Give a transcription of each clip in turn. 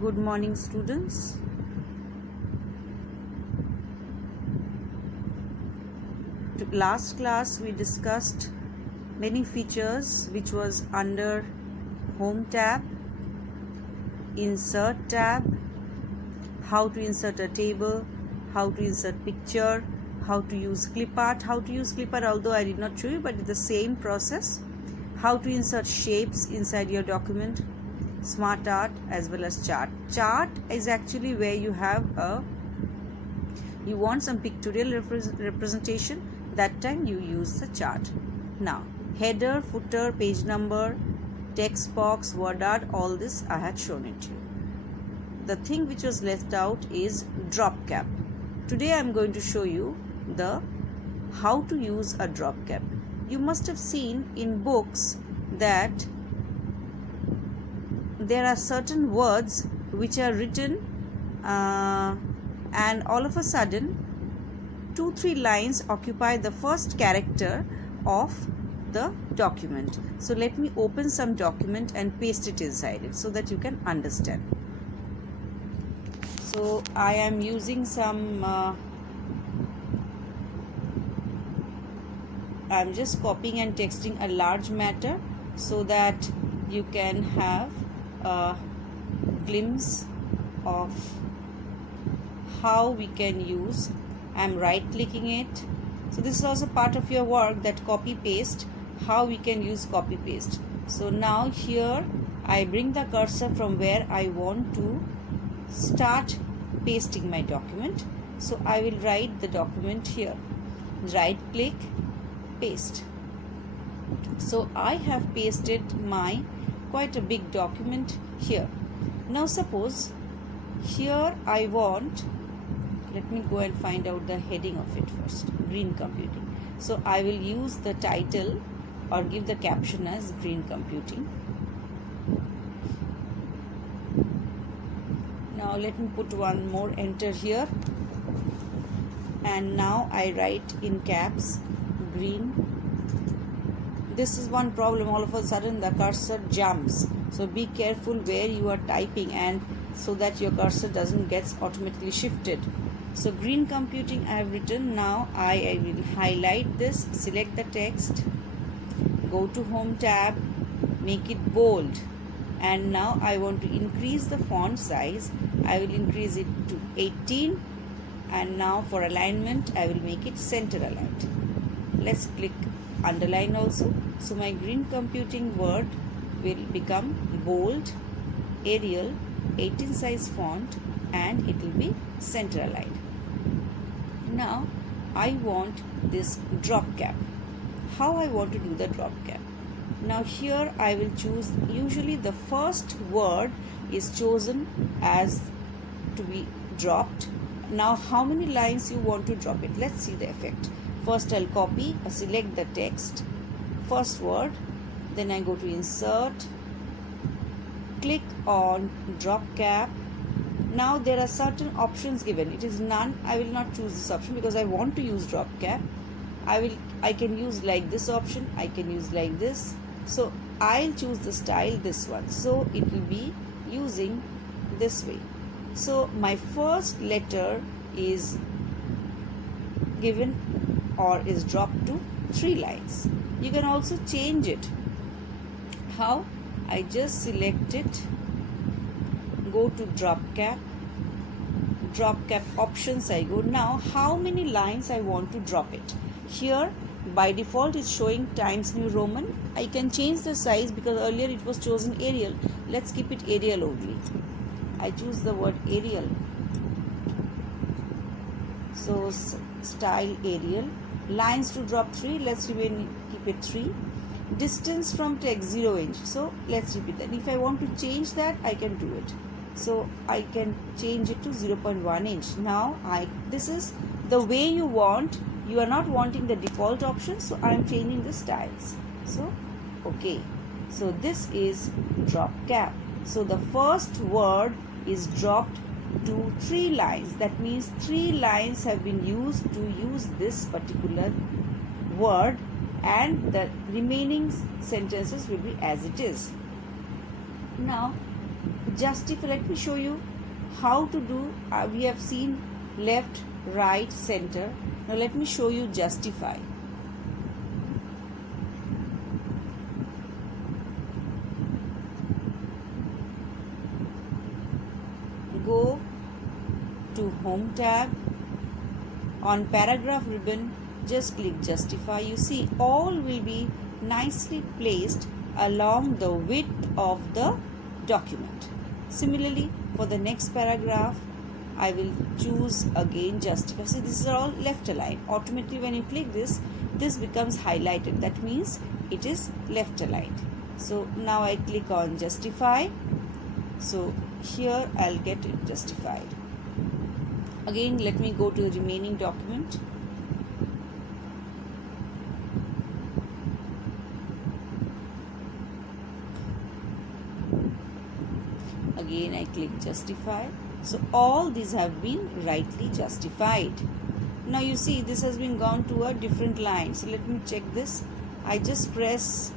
Good morning, students. Last class we discussed many features which was under Home tab, Insert tab, how to insert a table, how to insert picture, how to use clip art. How to use clip art, although I did not show you, but it's the same process. How to insert shapes inside your document, smart art as well as chart. Chart is actually where you want some pictorial representation. That time you use the chart. Now header, footer, page number, text box, word art, all this I had shown it to you. The thing which was left out is drop cap. Today I am going to show you the how to use a drop cap. You must have seen in books that there are certain words which are written and all of a sudden 2-3 lines occupy the first character of the document. So let me open some document and paste it inside it so that you can understand. So I am using some I'm just copying and texting a large matter so that you can have a glimpse of how we can use. I'm right clicking it. So this is also part of your work, that copy paste, how we can use copy paste. So now here I bring the cursor from where I want to start pasting my document. So I will write the document here, right click, paste. So I have pasted my quite a big document here. Now suppose here I want, let me go and find out the heading of it first, green computing. So I will use the title or give the caption as green computing. Now let me put one more enter here, and now I write in caps green. This is one problem, all of a sudden the cursor jumps, so be careful where you are typing and so that your cursor doesn't get automatically shifted. So green computing I have written. Now I will highlight this, select the text, go to Home tab, make it bold, and now I want to increase the font size. I will increase it to 18, and now for alignment I will make it center aligned. Let's click underline also. So my green computing word will become bold, Arial, 18 size font, and it will be center aligned. Now I want this drop cap. How I want to do the drop cap? Now here I will choose, usually the first word is chosen as to be dropped. Now how many lines you want to drop it? Let's see the effect. First I'll copy, select the text, first word, then I go to insert, click on drop cap. Now there are certain options given. It is none. I will not choose this option because I want to use drop cap. I can use like this option, I can use like this. So I'll choose the style, this one. So it will be using this way. So my first letter is given or is dropped to 3 lines. You can also change it. How? I just select it, go to drop cap options I go. Now how many lines I want to drop it? Here by default is showing Times New Roman. I can change the size because earlier it was chosen Arial. Let's keep it Arial only. I choose the word Arial. So style Arial. Lines to drop 3. Let's keep it 3. Distance from text 0 inch. So let's repeat that. If I want to change that, I can do it. So I can change it to 0.1 inch. Now this is the way you want. You are not wanting the default option, so I am changing the styles. So okay. So this is drop cap. So the first word is dropped to 3 lines. That means 3 lines have been used to use this particular word, and the remaining sentences will be as it is. Now justify. Let me show you how to do. We have seen left, right, center. Now let me show you justify. Go to home tab. On paragraph ribbon, just click justify. You see all will be nicely placed along the width of the document. Similarly, for the next paragraph, I will choose again justify. See, this is all left aligned. Automatically when you click this, this becomes highlighted. That means it is left aligned. So now I click on justify. So here I'll get it justified. Again, let me go to the remaining document. Again, I click justify. So all these have been rightly justified. Now you see this has been gone to a different line. So let me check this. I just press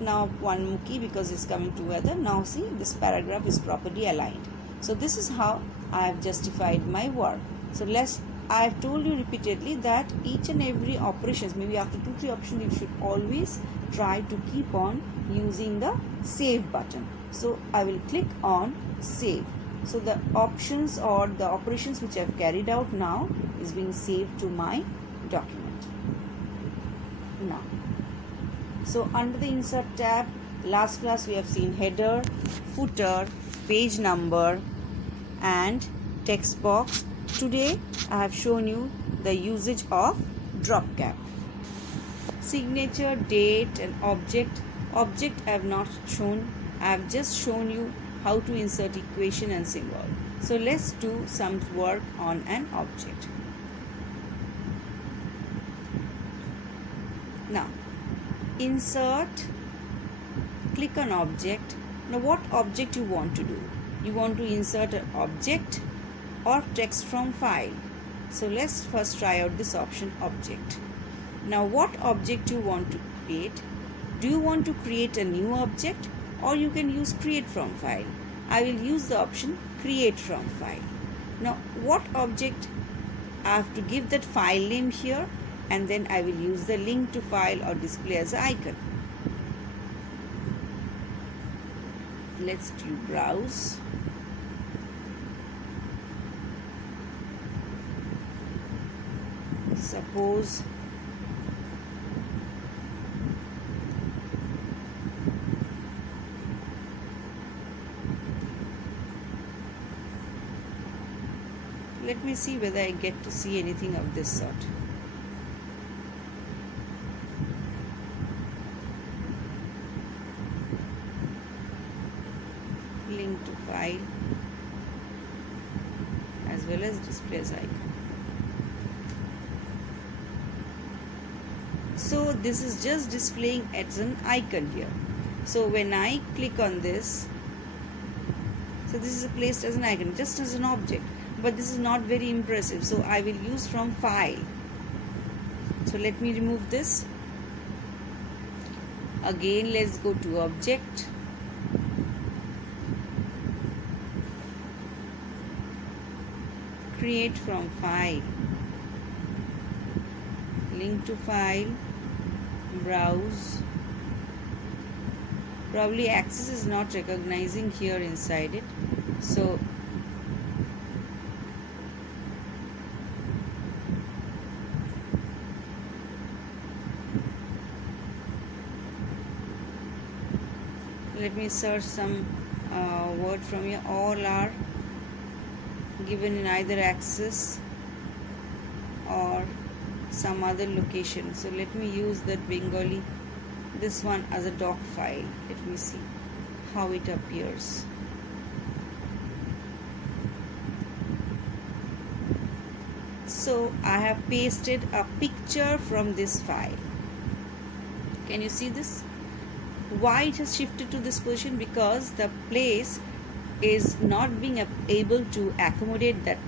now one key because it's coming together. Now see, this paragraph is properly aligned. So this is how I have justified my work. So I have told you repeatedly that each and every operations, maybe after 2-3 options, you should always try to keep on using the save button. So I will click on save. So the options or the operations which I have carried out now is being saved to my document. Now, so under the insert tab, last class we have seen header, footer, page number and text box. Today I have shown you the usage of drop cap. Signature, date and object. Object I have not shown. I have just shown you how to insert equation and symbol. So let's do some work on an object. Now insert, click on object. Now what object you want to do? You want to insert an object or text from file. So let's first try out this option, object. Now what object you want to create? Do you want to create a new object or you can use create from file? I will use the option create from file. Now what object? I have to give that file name here and then I will use the link to file or display as an icon. Let's do browse. Suppose let me see whether I get to see anything of this sort. Link to file as well as display as icon. So this is just displaying as an icon here. So when I click on this, so this is placed as an icon, just as an object, but this is not very impressive. So I will use from file. So let me remove this. Again, let's go to object. Create from file. Link to file. Browse. Probably Access is not recognizing here inside it. So let me search some word from here. All are given in either Access or some other location. So let me use that Bengali, this one as a doc file. Let me see how it appears. So I have pasted a picture from this file. Can you see this? Why it has shifted to this position? Because the place is not being able to accommodate that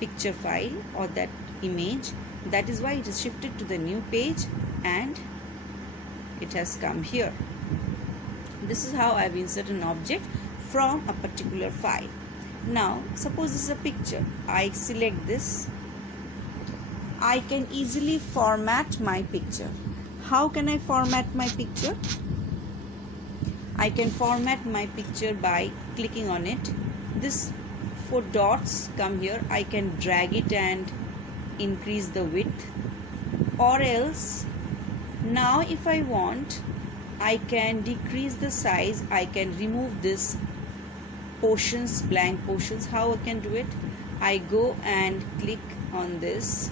picture file or that image. That is why it is shifted to the new page and it has come here. This is how I have inserted an object from a particular file. Now suppose this is a picture. I select this. I can easily format my picture. How can I format my picture? I can format my picture by clicking on it. This 4 dots come here. I can drag it and increase the width, or else now if I want, I can decrease the size. I can remove this portions, blank portions. How I can do it? I go and click on this.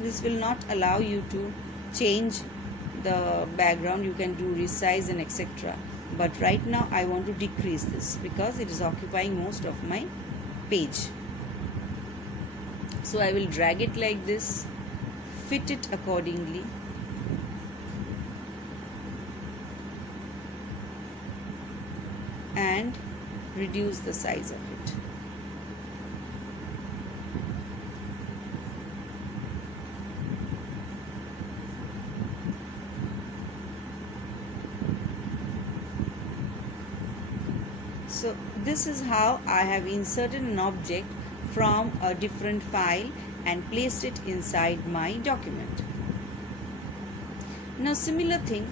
This will not allow you to change the background. You can do resize and etc. But right now I want to decrease this because it is occupying most of my page. So I will drag it like this, fit it accordingly, and reduce the size of it. So this is how I have inserted an object from a different file and placed it inside my document. Now similar thing,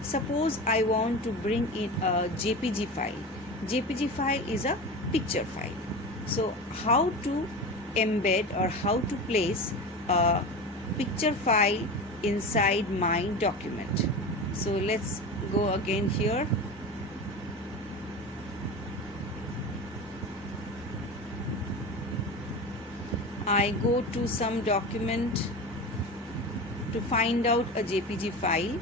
suppose I want to bring in a JPG file. JPG file is a picture file. So how to embed or how to place a picture file inside my document? So let's go again here. I go to some document to find out a JPG file.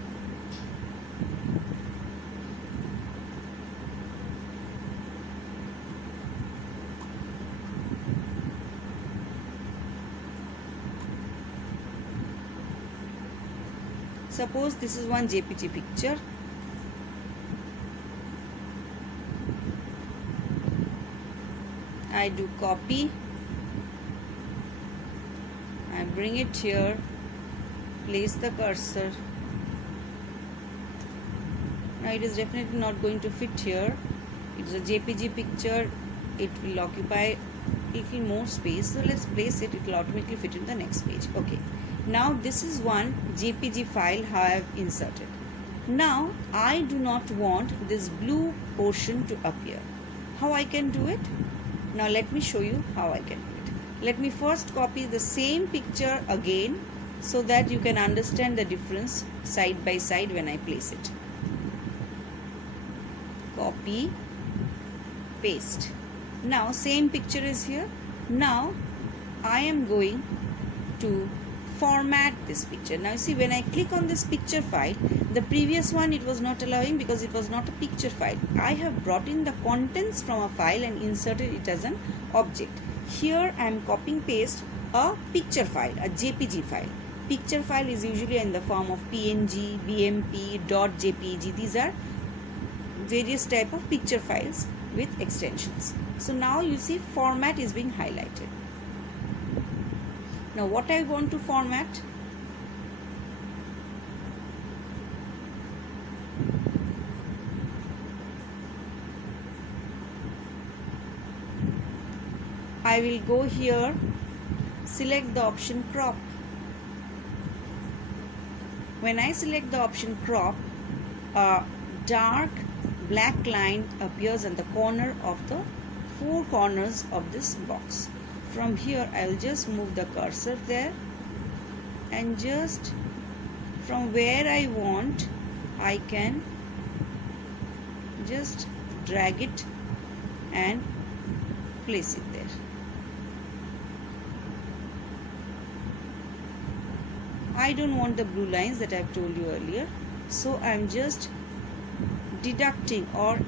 Suppose this is one JPG picture. I do copy. I bring it here, place the cursor. Now it is definitely not going to fit here. It is a JPG picture. It will occupy a little more space. So let's place it. It will automatically fit in the next page. Okay. Now this is one JPG file how I have inserted. Now I do not want this blue portion to appear. How I can do it? Now let me show you how I can do it. Let me first copy the same picture again so that you can understand the difference side by side when I place it. Copy, paste. Now same picture is here. Now I am going to format this picture. Now you see, when I click on this picture file, the previous one it was not allowing because it was not a picture file. I have brought in the contents from a file and inserted it as an object. Here I am copying paste a picture file, a JPG file. Picture file is usually in the form of PNG, BMP, .jpg. These are various type of picture files with extensions. So now you see format is being highlighted. Now what I want to format? I will go here, select the option crop. When I select the option crop, a dark black line appears in the corner of the 4 corners of this box. From here I will just move the cursor there, and just from where I want I can just drag it and place it there. I don't want the blue lines that I've told you earlier, so I'm just deducting, or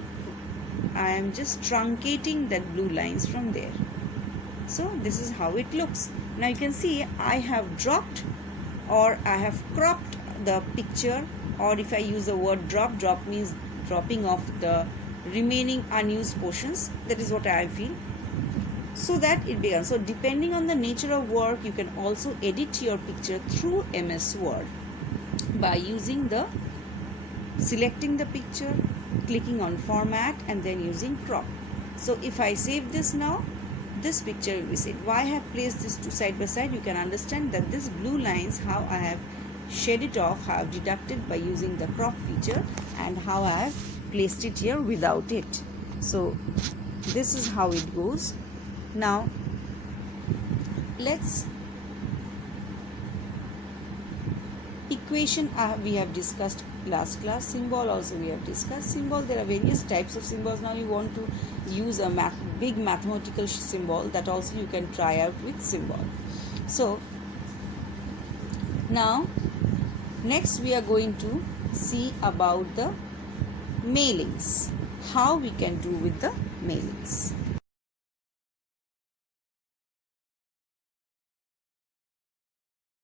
I am just truncating that blue lines from there. So this is how it looks. Now you can see I have dropped or I have cropped the picture, or if I use the word drop means dropping off the remaining unused portions. That is what I feel. So that it becomes, so depending on the nature of work, you can also edit your picture through MS Word by using the selecting the picture, clicking on format, and then using crop. So if I save this now, this picture will be saved. Why I have placed these two side by side, you can understand that this blue lines, how I have shed it off, how I have deducted by using the crop feature, and how I have placed it here without it. So this is how it goes. Now let's equation we have discussed last class. Symbol also we have discussed. Symbol, there are various types of symbols. Now you want to use a big mathematical symbol, that also you can try out with symbol. So now next we are going to see about the mailings, how we can do with the mailings.